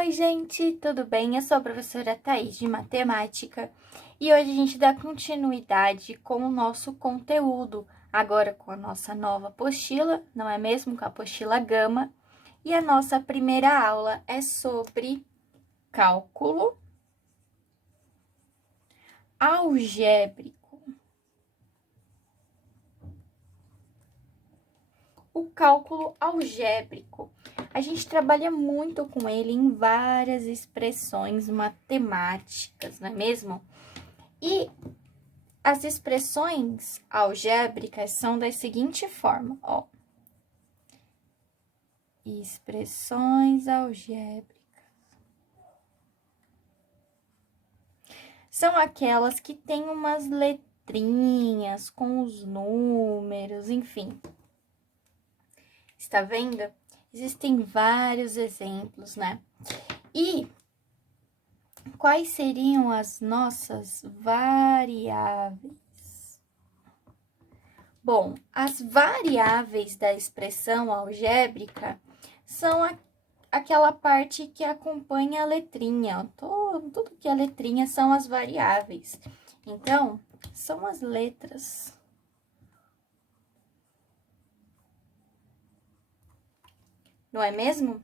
Oi, gente, tudo bem? Eu sou a professora Thaís de Matemática e hoje a gente dá continuidade com o nosso conteúdo, agora com a nossa nova apostila, não é mesmo? Com a apostila Gama. E a nossa primeira aula é sobre cálculo algébrico. O cálculo algébrico, a gente trabalha muito com ele em várias expressões matemáticas, não é mesmo? E as expressões algébricas são da seguinte forma, ó. Expressões algébricas são aquelas que têm umas letrinhas com os números, enfim. Está vendo? Existem vários exemplos, né? E quais seriam as nossas variáveis? Bom, as variáveis da expressão algébrica são aquela parte que acompanha a letrinha. Tudo que é letrinha são as variáveis. Então, são as letras. Não é mesmo?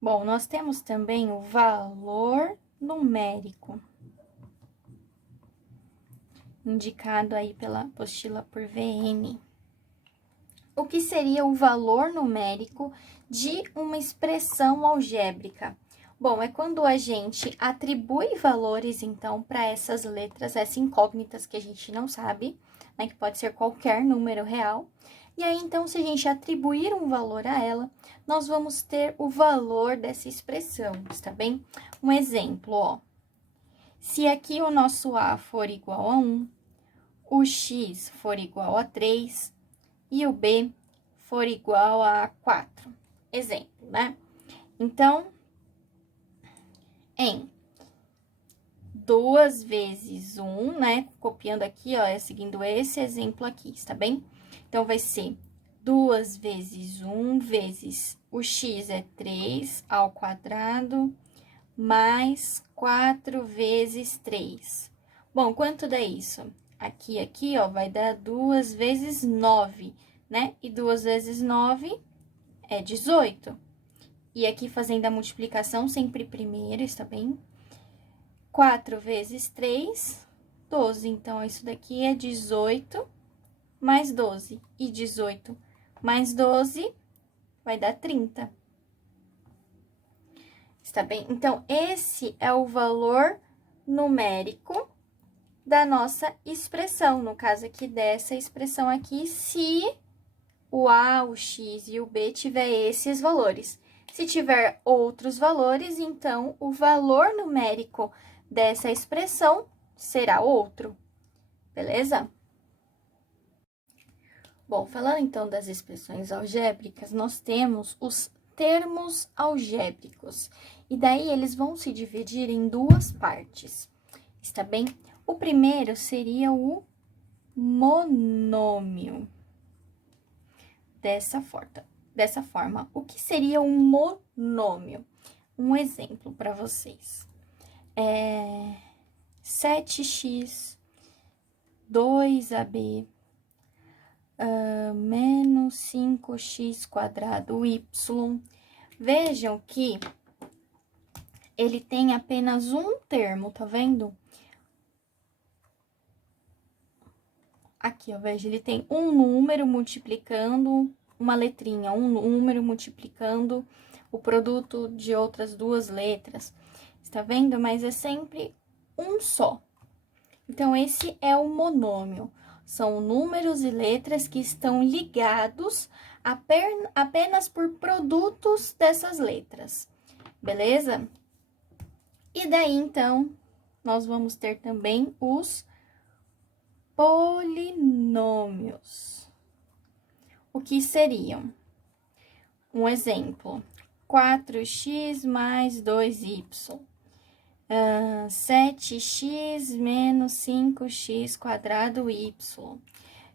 Bom, nós temos também o valor numérico, indicado aí pela apostila por VN. O que seria o valor numérico de uma expressão algébrica? Bom, é quando a gente atribui valores, então, para essas letras, essas incógnitas que a gente não sabe, né, que pode ser qualquer número real. E aí, então, se a gente atribuir um valor a ela, nós vamos ter o valor dessa expressão, está bem? Um exemplo, ó. Se aqui o nosso A for igual a 1, o X for igual a 3 e o B for igual a 4. Exemplo, né? Então, em 2 vezes 1, né? Copiando aqui, ó, seguindo esse exemplo aqui, está bem? Então, vai ser 2 vezes 1 vezes o x é 3 ao quadrado, mais 4 vezes 3. Bom, quanto dá isso? Aqui, ó, vai dar 2 vezes 9, né? E 2 vezes 9 é 18. E aqui, fazendo a multiplicação sempre primeiro, está bem? 4 vezes 3, 12. Então, isso daqui é 18 mais 12. E 18 mais 12 vai dar 30. Está bem? Então, esse é o valor numérico da nossa expressão. No caso aqui, dessa expressão aqui, se o A, o X e o B tiver esses valores. Se tiver outros valores, então, o valor numérico dessa expressão será outro, beleza? Bom, falando então das expressões algébricas, nós temos os termos algébricos. E daí, eles vão se dividir em duas partes, está bem? O primeiro seria o monômio. Dessa forma. O que seria um monômio? Um exemplo para vocês. 7x, 2ab, menos 5x quadrado y. Vejam que ele tem apenas um termo, tá vendo? Aqui, ó, veja, ele tem um número multiplicando uma letrinha, um número multiplicando o produto de outras duas letras. Está vendo? Mas é sempre um só. Então, esse é o monômio. São números e letras que estão ligados apenas por produtos dessas letras, beleza? E daí, então, nós vamos ter também os polinômios. O que seriam? Um exemplo, 4x mais 2y. 7x menos 5x quadrado y.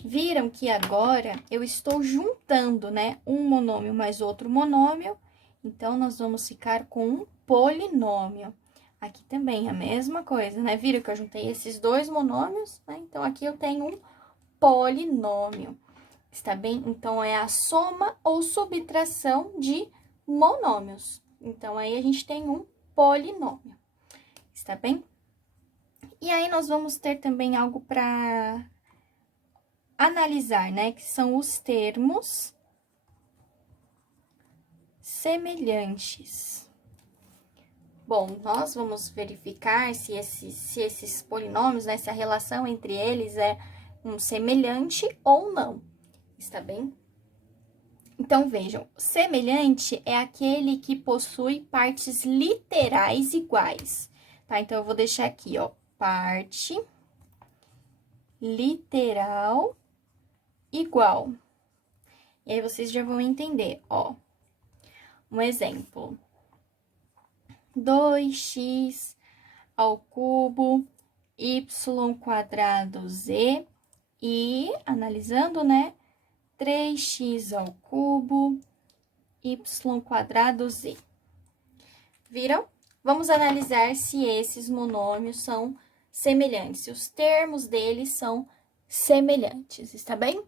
Viram que agora eu estou juntando, né? Um monômio mais outro monômio Então, nós vamos ficar com um polinômio. Aqui também a mesma coisa, né? Viram que eu juntei esses dois monômios, né? Então, aqui eu tenho um polinômio, está bem? Então, é a soma ou subtração de monômios. Então, aí a gente tem um polinômio, está bem? E aí, nós vamos ter também algo para analisar, né? Que são os termos semelhantes. Bom, nós vamos verificar se esses polinômios, né? Se a relação entre eles é um semelhante ou não, está bem? Então, vejam, semelhante é aquele que possui partes literais iguais, tá? Então, eu vou deixar aqui, ó, parte literal igual. E aí, vocês já vão entender, ó. Um exemplo. 2x ao cubo, y quadrado z, e, analisando, né, 3x ao cubo, y quadrado z. Viram? Vamos analisar se esses monômios são semelhantes, se os termos deles são semelhantes, está bem?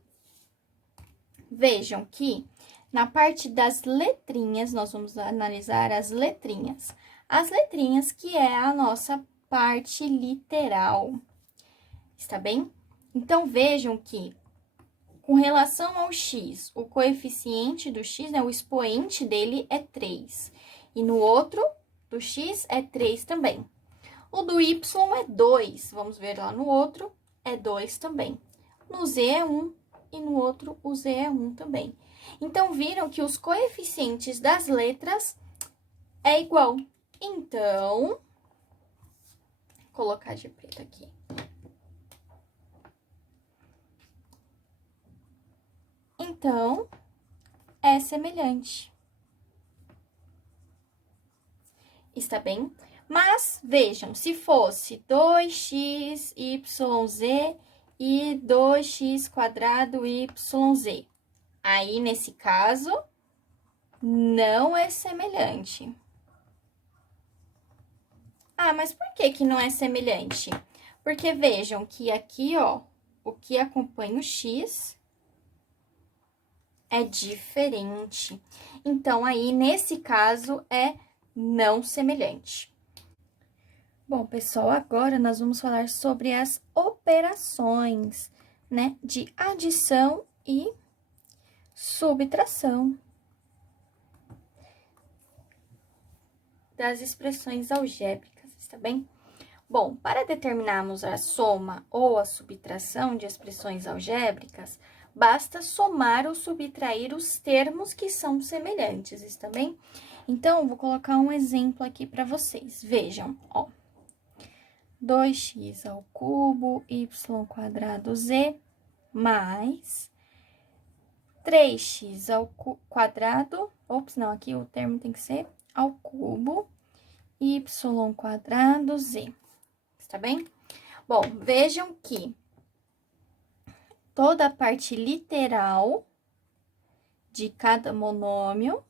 Vejam que na parte das letrinhas, nós vamos analisar as letrinhas. As letrinhas que é a nossa parte literal, está bem? Então, vejam que com relação ao x, o coeficiente do x, né, o expoente dele é 3. E no outro, do x, é 3 também. O do y é 2, vamos ver lá no outro, é 2 também. No z é 1 e no outro o z é 1 também. Então, viram que os coeficientes das letras é igual. Então, vou colocar de preto aqui. Então, é semelhante. Está bem? Mas, vejam, se fosse 2x, yz e 2x quadrado, yz. Aí, nesse caso, não é semelhante. Ah, mas por que que não é semelhante? Porque, vejam que aqui, ó, o que acompanha o x é diferente. Então, aí, nesse caso, é não semelhante. Bom, pessoal, agora nós vamos falar sobre as operações, né, de adição e subtração das expressões algébricas, está bem? Bom, para determinarmos a soma ou a subtração de expressões algébricas, basta somar ou subtrair os termos que são semelhantes, está bem? Então, vou colocar um exemplo aqui para vocês. Vejam, ó. 2x ao cubo, y quadrado z, mais 3x ao quadrado, ops, não, aqui o termo tem que ser ao cubo, y quadrado z, está bem? Bom, vejam que toda a parte literal de cada monômio,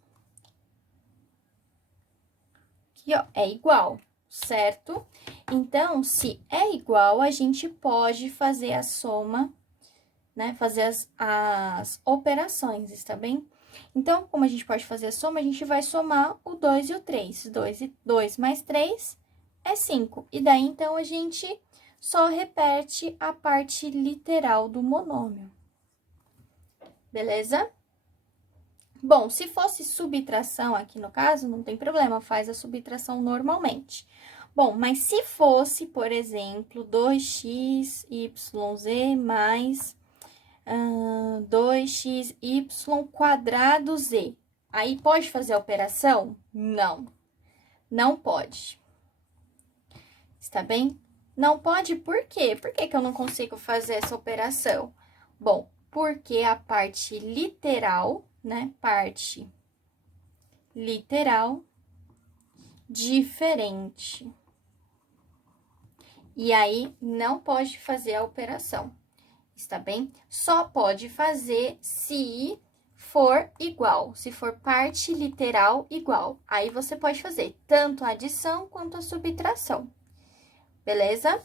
aqui, ó, é igual, certo? Então, se é igual, a gente pode fazer a soma, né? Fazer as operações, está bem? Então, como a gente pode fazer a soma, a gente vai somar o 2 e o 3. 2 mais 3 é 5. E daí, então, a gente só repete a parte literal do monômio. Beleza? Bom, se fosse subtração aqui no caso, não tem problema, faz a subtração normalmente. Bom, mas se fosse, por exemplo, 2x, yz mais 2x, y quadrado z, aí pode fazer a operação? Não, não pode. Está bem? Não pode por quê? Por que que eu não consigo fazer essa operação? Bom, porque a parte literal, né? Parte literal diferente. E aí, não pode fazer a operação, está bem? Só pode fazer se for igual, se for parte literal igual, aí você pode fazer tanto a adição quanto a subtração, beleza?